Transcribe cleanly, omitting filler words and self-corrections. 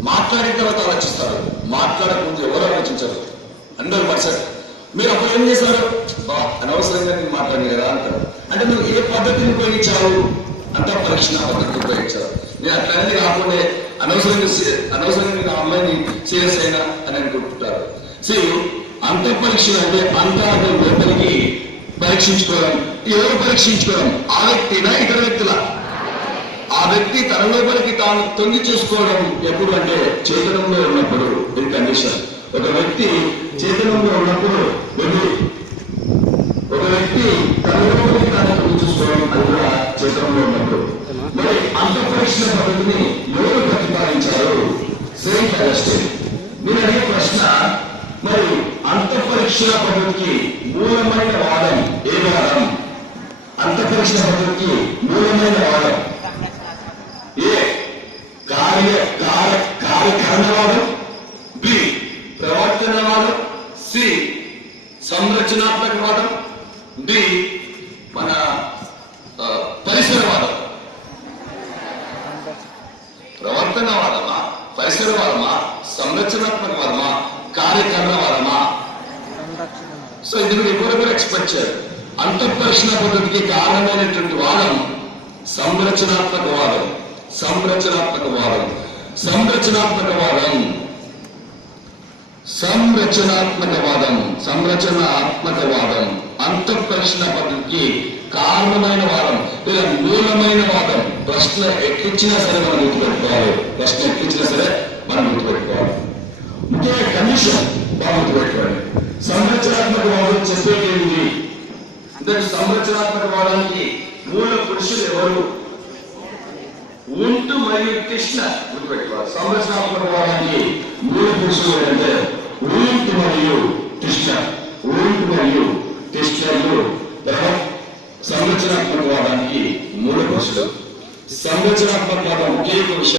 మాట్లాడిన తర్వాత ఆలోచిస్తారు, మాట్లాడకముందు ఎవరు ఆలోచించరు. 100%. మీరు అప్పుడు ఏం చేశారు? అనవసరంగా నేను మాట్లాడింది కదా అంటారు. అంటే నువ్వు ఏ పద్ధతిని ఉపయోగించావు? అంతా పరీక్షణ పద్ధతిని ఉపయోగించారు. నేను అట్లనేది కాకుండా అనవసరంగా నేను ఆ అమ్మాయిని సీరియస్ అయినా అని అనుకుంటుంటారు. సో అంత పరీక్ష అంటే అంతా లోపలికి పరీక్షించుకోవడం. ఎవరు పరీక్షించుకోవడం? ఆ వ్యక్తినా ఇతర వ్యక్తుల? ఆ వ్యక్తి తన లోపలికి తాను తొంగి చూసుకోవడం ఎప్పుడు అంటే చైతన్యంలో ఉన్నప్పుడు. ఇది కండిషన్. ఒక వ్యక్తి చైతన్యంలో ఉన్నప్పుడు, ఒక వ్యక్తి తన లోపలికి తాను తొంగి చూసుకోవడం అది కూడా చైతన్యంలో ఉన్నప్పుడు. మరి అంత పరీక్ష పద్ధతిని ఎవరు ప్రతిపాదించారు? Saint Augustine. నేను అడిగే ప్రశ్న, మరి అంత పరీక్ష పద్ధతికి మూలమైన వాదం ఏ వాదం? అంత పరీక్ష పద్ధతికి మూలమైన వాదం ఏ? కార్యకారణవాదం, బి ప్రవర్తనవాదం, సి సంరచనాత్మకవాదం, డి మన పరిసరవాదం. ప్రవర్తనవాదమా, పరిసరవాదమా, సంరచనాత్మకవాదమా, కార్యకారణవాదమా? సో ఇది మీరు ఎవరెవరు ఎక్స్పెక్ట్ చేయాలి. అంతఃపరిశీలన పద్ధతికి కారణమైనటువంటి వాదం సంరచనాత్మకవాదం. సంరచనాత్మకవాదం అంతఃపరిశీలన పద్ధతికి కారణమైన వాదం లేదా మూలమైన వాదం. ప్రశ్న ఎక్కించినా సరే మనం గుర్తుపెట్టుకోవాలి. ముఖ్యంగా కండిషన్ బాగా గుర్తుపెట్టుకోవాలి. సంరచనాత్మకవాదం చెప్పేది అంటే సంరచనాత్మకవాదానికి మూల పురుషులు ఎవరు? ఉంటు మరియు కృష్ణ. గుర్తుపెట్టుకోవాలి. సంరచనాత్మకవాదానికి మూల పురుషులు ఏంటంటే ఉంటు మరియు కృష్ణ. సంరచనాత్మకవాదానికి మూల పురుషులు. సంరచనాత్మకవాదం ఒకే విషయం